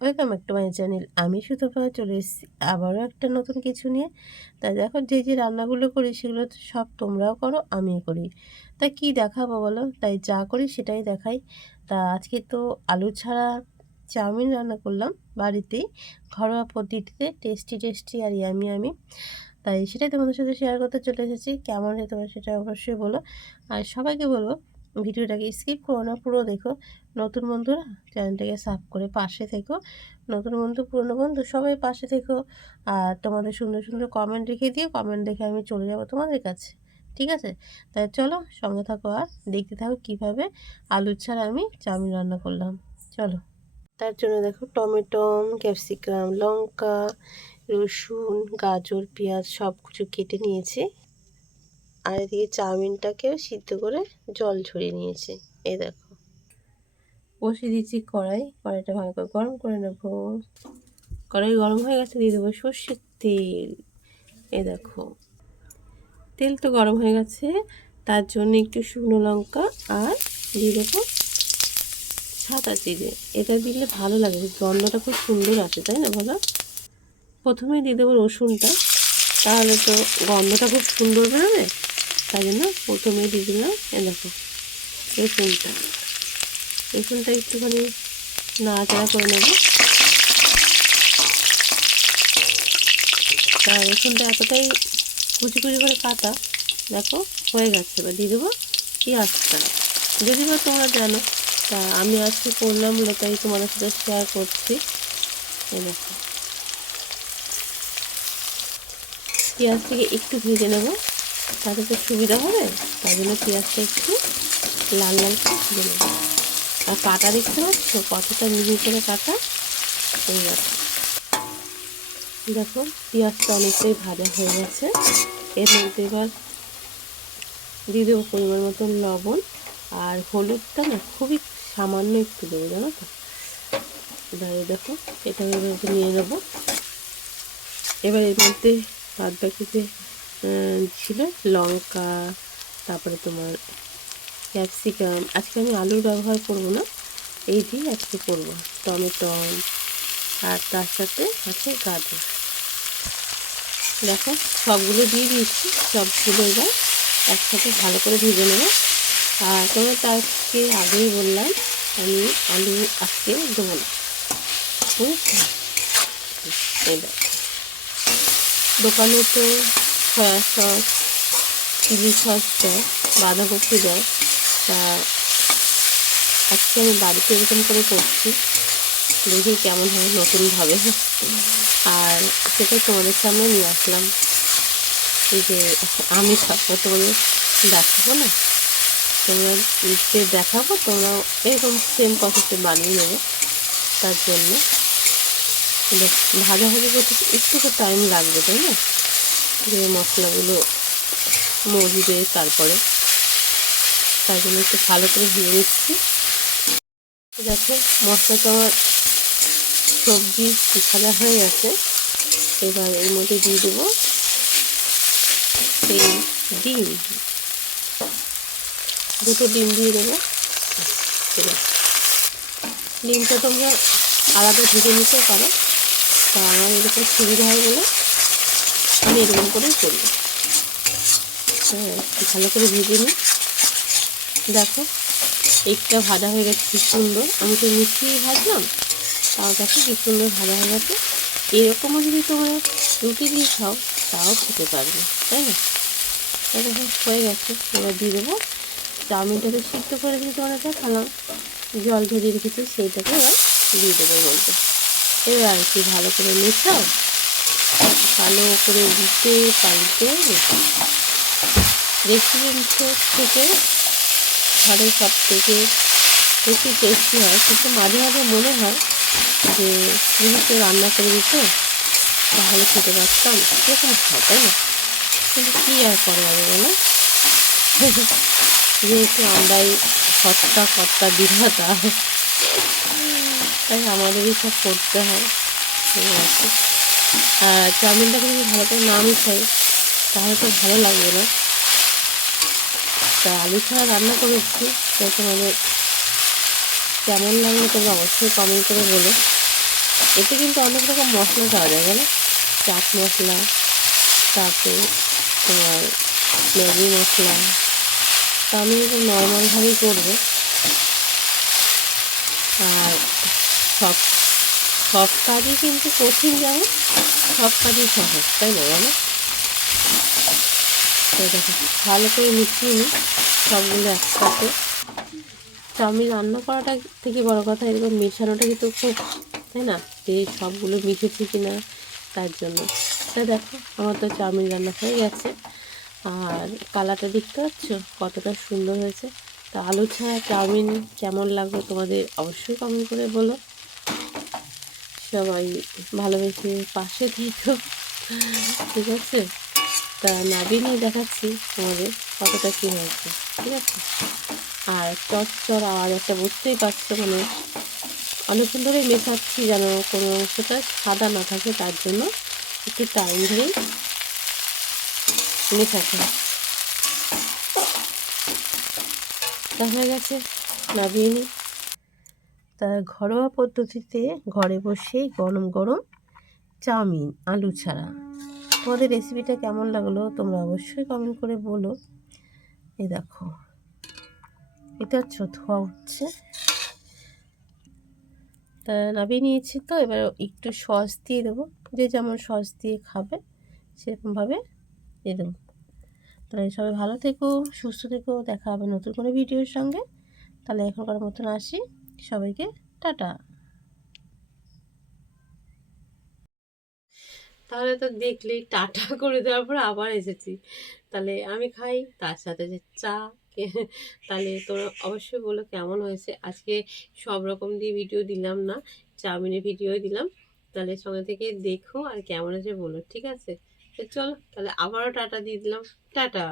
Welcome back to my channel. আমি সুতপা, চলে এসেছি আবারও একটা নতুন কিছু নিয়ে। তাই দেখো, যে যে রান্নাগুলো করি, সেগুলো তো সব তোমরাও করো, আমিও করি। তা কি দেখাবো বলো? তাই যা করি সেটাই দেখাই। তা আজকে তো আলু ছাড়া চাউমিন রান্না করলাম বাড়িতেই। ঘরোয়া পদ্ধতিতে, টেস্টি টেস্টি আর ইয়ামি আমি। তাই সেটাই তোমাদের সাথে শেয়ার করতে চলে এসেছি। কেমন হয় তোমার সেটা অবশ্যই বলো। আর সবাইকে বলব ভিডিওটাকে স্কিপ করো না, পুরো দেখো। নতুন বন্ধুরা, চ্যানেলটাকে সাব করে পাশে থেকো। নতুন বন্ধু, পুরনো বন্ধু, সবাই পাশে থেকো। আর তোমাদের সুন্দর সুন্দর কমেন্ট রেখে দিও। কমেন্ট দেখে আমি চলে যাব তোমাদের কাছে। ঠিক আছে? তাই চলো, সঙ্গে থাকো আর দেখতে থাকো কীভাবে আলুর ছাড়া আমি চাউমিন রান্না করলাম। চলো। তার জন্য দেখো টমেটো, ক্যাপসিকাম, লঙ্কা, রসুন, গাজর, পেঁয়াজ সব কিছু কেটে নিয়েছি। আর এদিকে চাউমিনটাকেও সিদ্ধ করে জল ঝরিয়ে নিয়েছি। এই দেখো। বসিয়ে দিয়েছি কড়াই। কড়াইটা ভালো করে গরম করে নেব। কড়াই গরম হয়ে গেছে, দিয়ে দেবো সর্ষের তেল। এ দেখো। তেল তো গরম হয়ে গেছে, তার জন্য একটু শুকনো লঙ্কা আর দিয়ে দেবো সাদা জিরে। এটা দিলে ভালো লাগে, গন্ধটা খুব সুন্দর আসে, তাই না বলো? প্রথমে দিয়ে দেবো রসুনটা। তাহলে তো গন্ধটা খুব সুন্দর বেরোবে। তাই জন্য প্রথমে দিয়ে দিলাম। এ দেখো রসুনটা রসুনটা একটুখানি নাড়াচাড়া করে নেব। তা রসুনটা এতটাই কুচি কুচি করে কাটা, দেখো, হয়ে গেছে। এবার দিয়ে দেবো কি পেঁয়াজটা যদি বা তোমরা জানো, তা আমি আজকে করলাম বলে তাই তোমাদের সাথে শেয়ার করছি। দেখো। পেঁয়াজটাকে একটু ভেজে নেব। তাতে তো সুবিধা হবে তাই জন্য পেঁয়াজটা একটু লাল লাল করে আর কাটা দেখতে পাচ্ছ? কতটা মিহি করে কাটা? এই দেখো দেখো, পেঁয়াজটা অনেকটাই ভাজা হয়ে গেছে। এর মধ্যে এবার দিয়ে দেবো পরিমাণ মতো লবণ আর হলুদটা না খুবই সামান্য একটু দেবো, জানো তো? দাঁড়িয়ে দেখো, এটা নিয়ে নেব। এবার এর মধ্যে বাদ বাকি ছিল লঙ্কা, তারপরে তোমার ক্যাপসিকাম। আজকে আমি আলুর ব্যবহার করব না, এই দিয়ে আজকে করব টমেটো আর তার সাথে আছে গাজর। দেখো, সবগুলো দিয়ে দিয়েছি, সবগুলো এবার একসাথে ভালো করে ভেজে নেব। আর তোমার তো আজকে আগেই বললাম, আমি আলু আজকে দেবো না। দোকানে তো সয়া সস চিলি সস দেয় বাঁধাকপি দেয় তা আজকে আমি বাড়িতে এরকম করে করছি, দেখি কেমন হয় নতুনভাবে। আর সেটা তোমাদের সামনে নিয়ে আসলাম। যে আমি সবটা তোমাদের দেখাবো না? তোমরা দেখাবো তোমরা এরকম সেম প্রসেসে বানিয়ে নেবে। তার জন্য। ভাজা ভাজি একটু তো টাইম লাগবে, তাই না? যে মশলাগুলো মজবে তারপরে, তার জন্য একটু ভালো করে ভেজে নিচ্ছি। দেখো, মশলাটা আমার সবজি ভাজা হয়ে গেছে। এবার এর মধ্যে দিয়ে দেবো সেই ডিম। দুটো ডিম দিয়ে দেবো। ডিমটা তোমরা আলাদা ভেজে নিতে পারো। তা আমার এরকম সুবিধা হয় বলে আমি এরকম করেই করি। হ্যাঁ ভালো করে ভেজে নিই। দেখো একটা ভাজা হয়ে গেছে, কি সুন্দর। আমি তো মিষ্টিই ভাজলাম, তাও দেখো কি সুন্দর ভাজা হয়ে গেছে। এরকমও যদি তোমরা রুটি দিয়ে খাও, তাও খেতে পারবে, তাই না? এরকম হয়ে গেছে। এবার দিয়ে দেবো চাউমিনটাকে সিদ্ধ করে দিয়ে তোমাদের দেখালাম জল ঝরিয়ে রেখেছি সেইটাকে এবার দিয়ে দেবো বলতে এবার আর কি ভালো করে মেশাও ভালো করে দিতে পাল্টে রেস্টুরেন্ট থেকে ঘরের সব থেকে বেশি টেস্টি হয়। কিন্তু মাঝে মাঝে মনে হয় যে কেউ রান্না করে দিত, তাহলে খেতে পারতাম। সেরকম হয় তাই না। কিন্তু কী আর করা যাবে বলো? যেহেতু আমরাই সত্তা কর্তা, বিধাতা, তাই আমাদেরই সব করতে হয়। আর চাউমিনটাকে যদি ভালো করে না মিশাই তাহলে তো ভালো লাগবে না। তা আলু ছাড়া রান্না করেছি তো তোমাদের কেমন লাগল তোমরা অবশ্যই কমেন্ট করে বলো। এতে কিন্তু অনেক রকম মশলা পাওয়া যায় বলো চাট মশলা, তারপরে তোমার ম্যাগি মশলা। তা আমি একটু নর্মালভাবেই করব। আর সব সব কাজই কিন্তু কঠিন যেমন সব কাজই সহজ, তাই না বলো তো দেখো, ভালো করে মিশিয়ে নিই সবগুলো একসাথে। চাউমিন রান্না করাটা থেকে বড় কথা, এরকম মেশানোটা কিন্তু খুব, তাই না, যে সবগুলো মিশেছে কি না তার জন্য। তাই দেখো, আমার তো চাউমিন রান্না হয়ে গেছে। আর কালারটা দেখতে পাচ্ছ? কতটা সুন্দর হয়েছে। তা আলু ছাড়া চাউমিন কেমন লাগল তোমাদের অবশ্যই কমেন্ট করে বলো। সবাই ভালোবেসে পাশে থেকো। ঠিক আছে? তা নাবিনে দেখাচ্ছি তোমাদের কতটা কী হয়েছে, ঠিক আছে? আর চচ্চর আওয়াজ একটা বুঝতেই পারছ মানে অনেকক্ষণ ধরে মেশাচ্ছি যেন কোনো অংশটা সাদা না থাকে, তার জন্য একটু টাইম ধরেই মেশাতে তা হয়ে গেছে নামিয়ে নিই তা ঘরোয়া পদ্ধতিতে ঘরে বসেই গরম গরম চাউমিন, আলু ছাড়া। তোমাদের রেসিপিটা কেমন লাগল তোমরা অবশ্যই কমেন্ট করে বলো। এই দেখো, এটা হচ্ছে ধোয়া উঠছে তা নামিয়ে নিয়েছি তো, এবার একটু সস দিয়ে দেবো। যে যেমন সস দিয়ে খাবে, সেরকমভাবে দিয়ে দেবো। তাহলে সবাই ভালো থেকো, সুস্থ থেকো, দেখা হবে নতুন কোনো ভিডিওর সঙ্গে। তাহলে এখনকার মতন আসি। সবাইকে টাটা। তাহলে তো দেখলি টাটা করে দেওয়ার পর আবার এসেছি। তাহলে আমি খাই, তার সাথে যে চা। তাহলে তোমরা অবশ্যই বলো কেমন হয়েছে? আজকে সব রকম দিয়ে ভিডিও দিলাম না, চাউমিনের ভিডিও দিলাম। তাহলে সঙ্গে থেকে দেখো আর কেমন হয়েছে বলো, ঠিক আছে? চলো, তাহলে আবারও টাটা দিয়ে দিলাম। টাটা।